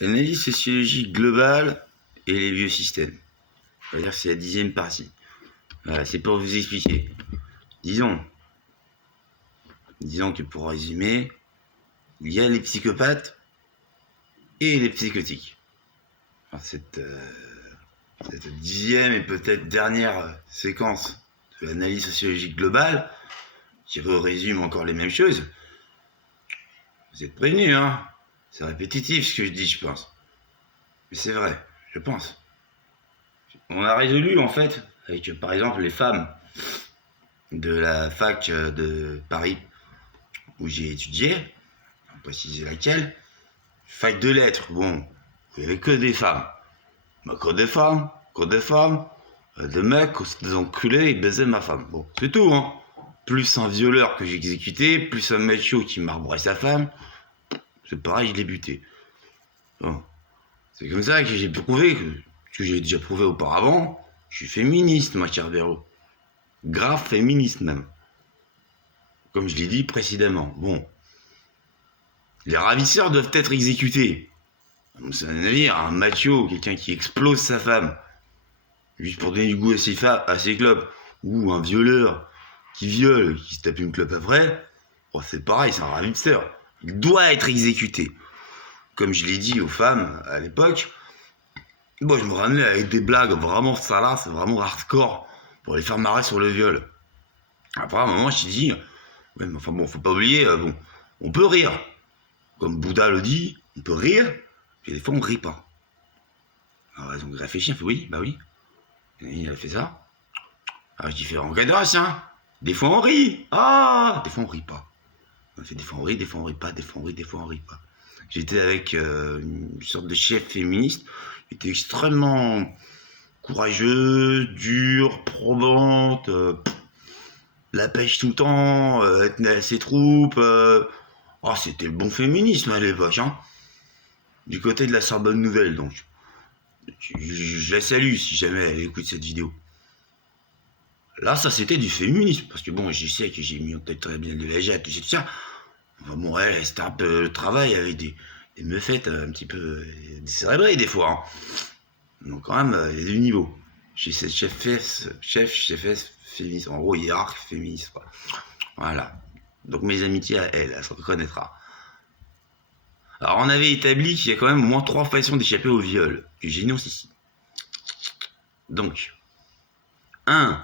L'analyse sociologique globale et les vieux systèmes. On va dire que c'est la 10e partie. Voilà, c'est pour vous expliquer. Disons que pour résumer, il y a les psychopathes et les psychotiques. Enfin, cette 10e et peut-être dernière séquence de l'analyse sociologique globale, qui résume encore les mêmes choses. Vous êtes prévenus, hein? C'est répétitif ce que je dis, je pense. Mais c'est vrai, je pense. On a résolu, en fait, avec par exemple les femmes de la fac de Paris où j'ai étudié, on va préciser laquelle, fac de lettres, bon, il n'y avait que des femmes. Bah, que des femmes, des mecs, des enculés, ils baisaient ma femme. Bon, c'est tout, hein. Plus un violeur que j'ai exécuté, plus un macho qui marbrait sa femme, c'est pareil, je l'ai buté. Bon. C'est comme ça que j'ai prouvé, que j'ai déjà prouvé auparavant, je suis féministe, ma chère Véro. Grave féministe même. Comme je l'ai dit précédemment. Bon. Les ravisseurs doivent être exécutés. C'est un navire, un macho, quelqu'un qui explose sa femme, juste pour donner du goût à ses clopes, ou un violeur qui viole, qui se tape une clope après, oh, c'est pareil, c'est un ravisseur. Il doit être exécuté. Comme je l'ai dit aux femmes à l'époque, bon, je me ramenais avec des blagues vraiment salaces, vraiment hardcore, pour les faire marrer sur le viol. Après, à un moment, je t'ai dit, ouais, mais enfin bon, faut pas oublier, bon, on peut rire. Comme Bouddha le dit, on peut rire, et des fois on rit pas. Alors ils ont réfléchi, on fait oui, bah oui. Et il a fait ça. Alors je dis, fais en cadence, hein. Des fois on rit, ah, des fois on rit pas. On fait des fois on rit, des fois on rit pas, des fois on rit, des fois on rit pas. J'étais avec une sorte de chef féministe, qui était extrêmement courageux, dur, probante, la pêche tout le temps, tenait à ses troupes. Oh, c'était le bon féminisme à l'époque, hein. Du côté de la Sorbonne Nouvelle, donc. Je la salue si jamais elle écoute cette vidéo. Là, ça c'était du féminisme, parce que bon, je sais que j'ai mis en tête très bien de la tout ça. Enfin bon, elle, c'était un peu le travail avec des meufettes un petit peu décérébrées des fois, hein. Donc quand même, il y a du niveau. J'ai cette chefesse féministe, en gros, hiérarque féministe, quoi. Voilà. Donc mes amitiés à elle se reconnaîtra. Alors on avait établi qu'il y a quand même au moins 3 façons d'échapper au viol, que j'énonce ici. Donc, 1.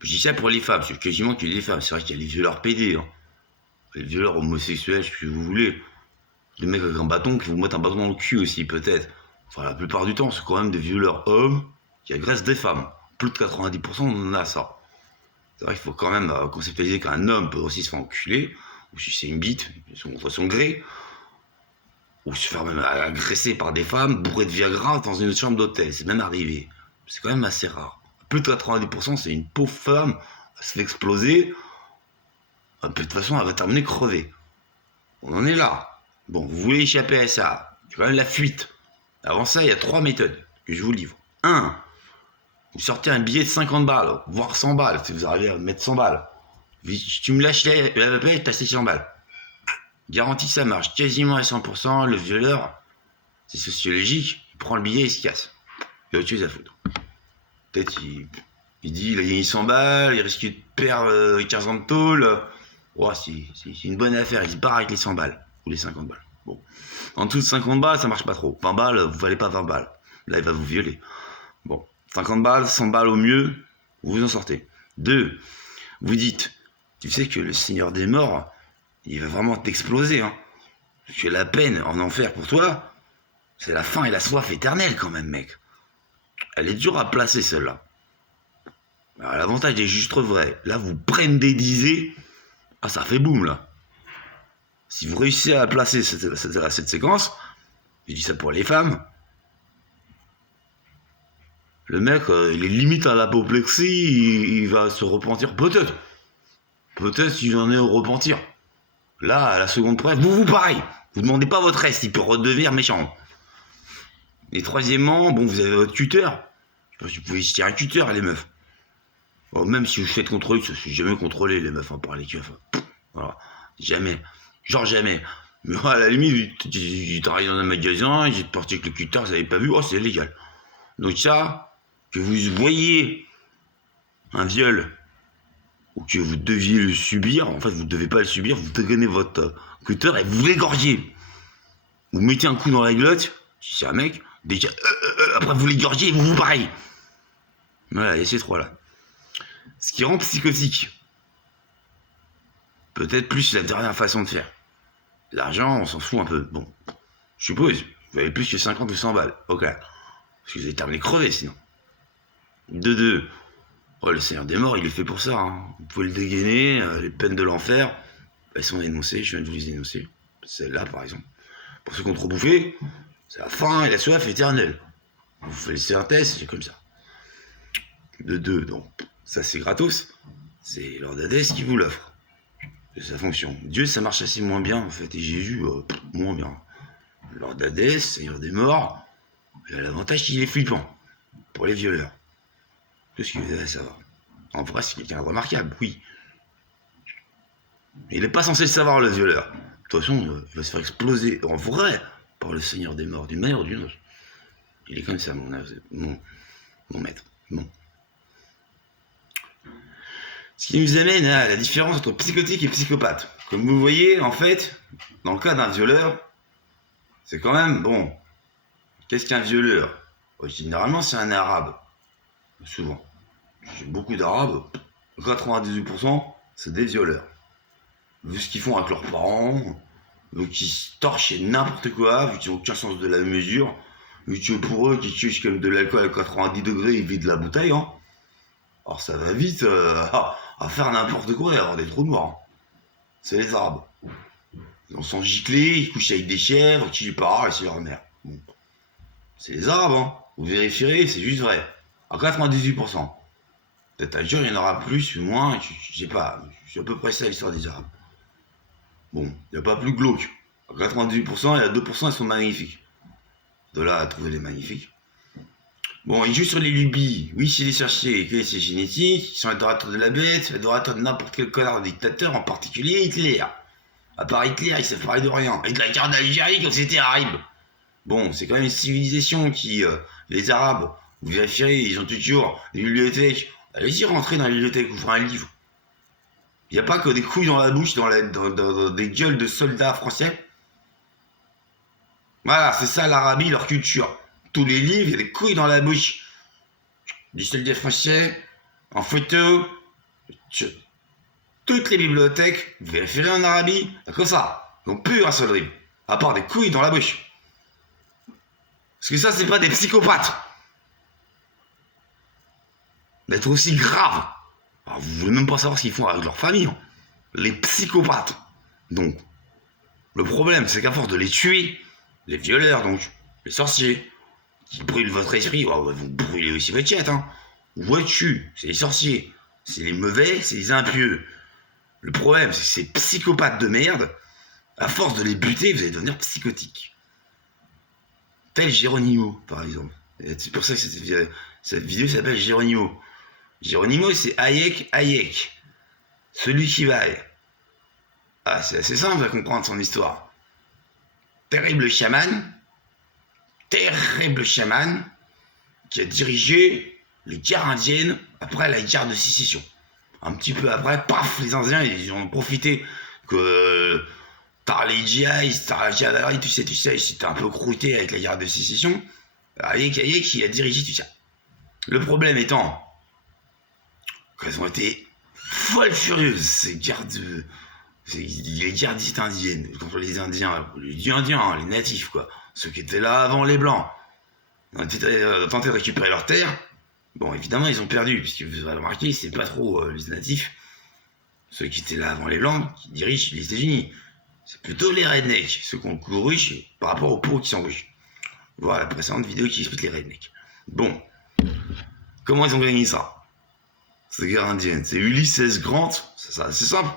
Je dis ça pour les femmes, c'est quasiment que les femmes. C'est vrai qu'il y a les violeurs pédés, hein. Les violeurs homosexuels, ce que vous voulez. Les mecs avec un bâton qui vous mettent un bâton dans le cul aussi, peut-être. Enfin, la plupart du temps, c'est quand même des violeurs hommes qui agressent des femmes. Plus de 90%, on en a ça. C'est vrai qu'il faut quand même conceptualiser qu'un homme peut aussi se faire enculer, ou si c'est une bite, contre son gré, ou se faire même agresser par des femmes bourrées de Viagra dans une chambre d'hôtel. C'est même arrivé. C'est quand même assez rare. Plus de 90%, c'est une pauvre femme, elle se fait exploser. De toute façon, elle va terminer crevée. On en est là. Bon, vous voulez échapper à ça. Il y a quand même la fuite. Avant ça, il y a 3 méthodes que je vous livre. 1. Vous sortez un billet de 50 balles, voire 100 balles, si vous arrivez à mettre 100 balles. Tu me lâches la paix, t'as 700 balles. Garantie, ça marche quasiment à 100%. Le violeur, c'est sociologique, il prend le billet et il se casse. Il y a autre chose à foutre. Peut-être il dit il a gagné 100 balles, il risque de perdre 15 ans de tôle. Oh, c'est une bonne affaire, il se barre avec les 100 balles ou les 50 balles. Bon. En dessous de 50 balles, ça marche pas trop. 20 balles, vous valez pas 20 balles. Là, il va vous violer. Bon. 50 balles, 100 balles au mieux, vous vous en sortez. 2. Vous dites, tu sais que le Seigneur des Morts, il va vraiment t'exploser, hein. Parce que la peine en enfer pour toi, c'est la faim et la soif éternelle quand même, mec. Elle est dure à placer, celle-là. Alors, l'avantage est juste vrai. Là, vous prémédisez. Ah, ça fait boum, là. Si vous réussissez à placer cette séquence, je dis ça pour les femmes, le mec, il est limite à l'apoplexie, il va se repentir. Peut-être s'il en est au repentir. Là, à la seconde près, vous pareil. Vous demandez pas votre reste, il peut redevenir méchant. Et troisièmement, bon, vous avez votre tuteur. Je sais pas si vous pouvez citer un tuteur, les meufs. Bon, même si vous faites contrôler, je suis jamais contrôlé, les meufs, hein, par les keufs. Voilà. Jamais. Genre jamais. Mais à la limite, il travaille dans un magasin, il est parti avec le cutter, vous n'avez pas vu, oh c'est légal. Donc ça, que vous voyez un viol, ou que vous deviez le subir, en fait vous ne devez pas le subir, vous prenez votre cutter et vous l'égorgez. Vous mettez un coup dans la glotte, si c'est un mec, déjà, après vous l'égorgez et vous pareil. Voilà, il y a ces trois-là. Ce qui rend psychotique. Peut-être plus la dernière façon de faire. L'argent, on s'en fout un peu. Bon, je suppose, vous avez plus que 50 ou 100 balles. Ok. Parce que vous allez terminer crevé sinon. De deux. Oh, le Seigneur des Morts, il est fait pour ça. Hein. Vous pouvez le dégainer, les peines de l'enfer, elles sont énoncées, je viens de vous les énoncer. Celle-là, par exemple. Pour ceux qui ont trop bouffé, c'est la faim et la soif éternelle. Vous faites un test, c'est comme ça. De deux, donc, ça c'est gratos. C'est Lord Hadès qui vous l'offre. C'est sa fonction. Dieu, ça marche assez moins bien, en fait, et Jésus, moins bien. Lord Hadès, Seigneur des Morts, il a l'avantage qu'il est flippant. Pour les violeurs. Tout ce qu'il vous à savoir. En vrai, c'est quelqu'un de remarquable, oui. Mais il n'est pas censé le savoir, le violeur. De toute façon, il va se faire exploser, en vrai, par le Seigneur des Morts, d'une manière ou d'une autre. Il est comme ça, mon maître. Bon. Ce qui nous amène à la différence entre psychotique et psychopathe. Comme vous voyez, en fait, dans le cas d'un violeur, c'est quand même, bon, qu'est-ce qu'un violeur? Généralement, c'est un arabe. Souvent. J'ai beaucoup d'arabes, 98%, c'est des violeurs. Vu ce qu'ils font avec leurs parents, vu qu'ils se torchent et n'importe quoi, vu qu'ils n'ont aucun sens de la mesure, vu que pour eux, qui tuent comme de l'alcool à 90 degrés, ils vident la bouteille, hein. Alors ça va vite à faire n'importe quoi et avoir des trous noirs. C'est les arabes. Ils sont giclés, ils couchent avec des chèvres, qui parlent, et c'est leur mère. Bon. C'est les arabes, hein. Vous vérifierez, c'est juste vrai. À 98%. Peut-être un jour, il y en aura plus ou moins, je sais pas. C'est à peu près ça l'histoire des arabes. Bon, il n'y a pas plus glauque. À 98%, il y a 2%, ils sont magnifiques. De là à trouver les magnifiques. Bon, ils jouent sur les lubies. Oui, c'est des sorciers. C'est génétique. Ils sont adorateurs de la bête, adorateurs de n'importe quel connard dictateur, en particulier Hitler. À part Hitler, ils savent parler de rien. Et de la guerre d'Algérie, comme c'était Arab. Bon, c'est quand même une civilisation qui, les Arabes, vous vérifierez, ils ont toujours des bibliothèques. Allez-y, rentrez dans la bibliothèque, ouvrez un livre. Il n'y a pas que des couilles dans la bouche, dans des gueules de soldats français. Voilà, c'est ça l'Arabie, leur culture. Tous les livres, il y a des couilles dans la bouche. Du soldat français, en photo. Toutes les bibliothèques, vous vérifierez en Arabie, comme ça. Donc plus un seul livre. À part des couilles dans la bouche. Parce que ça, c'est pas des psychopathes. D'être aussi grave. Alors, vous voulez même pas savoir ce qu'ils font avec leur famille. Hein. Les psychopathes. Donc, le problème, c'est qu'à force de les tuer, les violeurs, donc, les sorciers, qui brûlent votre esprit, vous brûlez aussi votre tête, hein. Votre cul, c'est les sorciers. C'est les mauvais, c'est les impieux. Le problème, c'est que ces psychopathes de merde, à force de les buter, vous allez devenir psychotique. Tel Geronimo, par exemple. C'est pour ça que cette vidéo s'appelle Geronimo. Geronimo, c'est Hayek. Celui qui va. Ah, c'est assez simple à comprendre son histoire. Terrible chaman qui a dirigé les guerres indiennes après la guerre de sécession. Un petit peu après, paf, les Indiens, ils ont profité que t'as les GI, t'as la cavalerie, tu sais, ils s'étaient un peu croûtés avec la guerre de sécession. Hayek, il a dirigé tout ça. Le problème étant qu'elles ont été folles furieuses, ces guerres dites indiennes, contre les Indiens, les Indiens, les natifs, quoi. Ceux qui étaient là avant les Blancs. Ils ont tenté de récupérer leurs terres. Bon, évidemment, ils ont perdu, puisque vous avez remarqué, c'est pas trop les natifs, ceux qui étaient là avant les Blancs, qui dirigent les États-Unis. C'est plutôt les rednecks, ceux qui ont couru par rapport aux pauvres qui sont riches. Voilà la précédente vidéo qui explique les rednecks. Bon, comment ils ont gagné ça? Cette guerre indienne, c'est Ulysses Grant, c'est simple.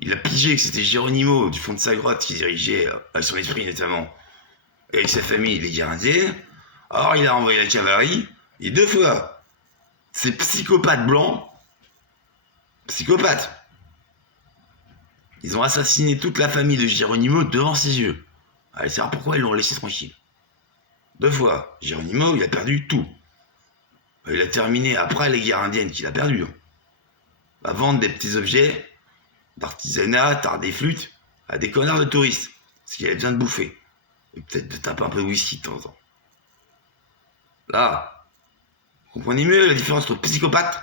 Il a pigé que c'était Geronimo du fond de sa grotte qui dirigeait, avec son esprit notamment, et avec sa famille, les guerres indiennes. Alors il a envoyé la cavalerie, et 2 fois, ces psychopathes blancs, psychopathes, Ils ont assassiné toute la famille de Geronimo devant ses yeux. Allez savoir pourquoi ils l'ont laissé tranquille. 2 fois, Geronimo, il a perdu tout. Il a terminé après les guerres indiennes qu'il a perdues. À vendre des petits objets, d'artisanat, tard des flûtes, à des connards de touristes, parce qu'il avait besoin de bouffer. Et peut-être de taper un peu de whisky de temps en temps. Là, vous comprenez mieux la différence entre psychopathe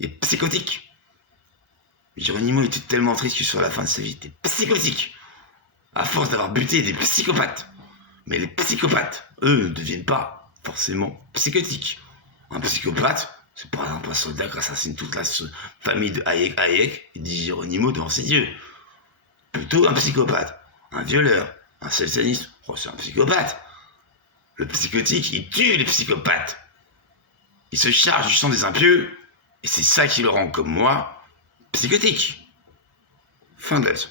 et psychotique. Geronimo était tellement triste que sur la fin de sa vie, il était psychotique. À force d'avoir buté des psychopathes. Mais les psychopathes, eux, ne deviennent pas forcément psychotiques. Un psychopathe, c'est par exemple un soldat qui assassine toute la famille de Hayek et dit Geronimo devant ses yeux. Plutôt un psychopathe, un violeur, un salsaniste, oh, c'est un psychopathe. Le psychotique, il tue les psychopathes. Il se charge du sang des impieux, et c'est ça qui le rend, comme moi, psychotique. Fin de lettre.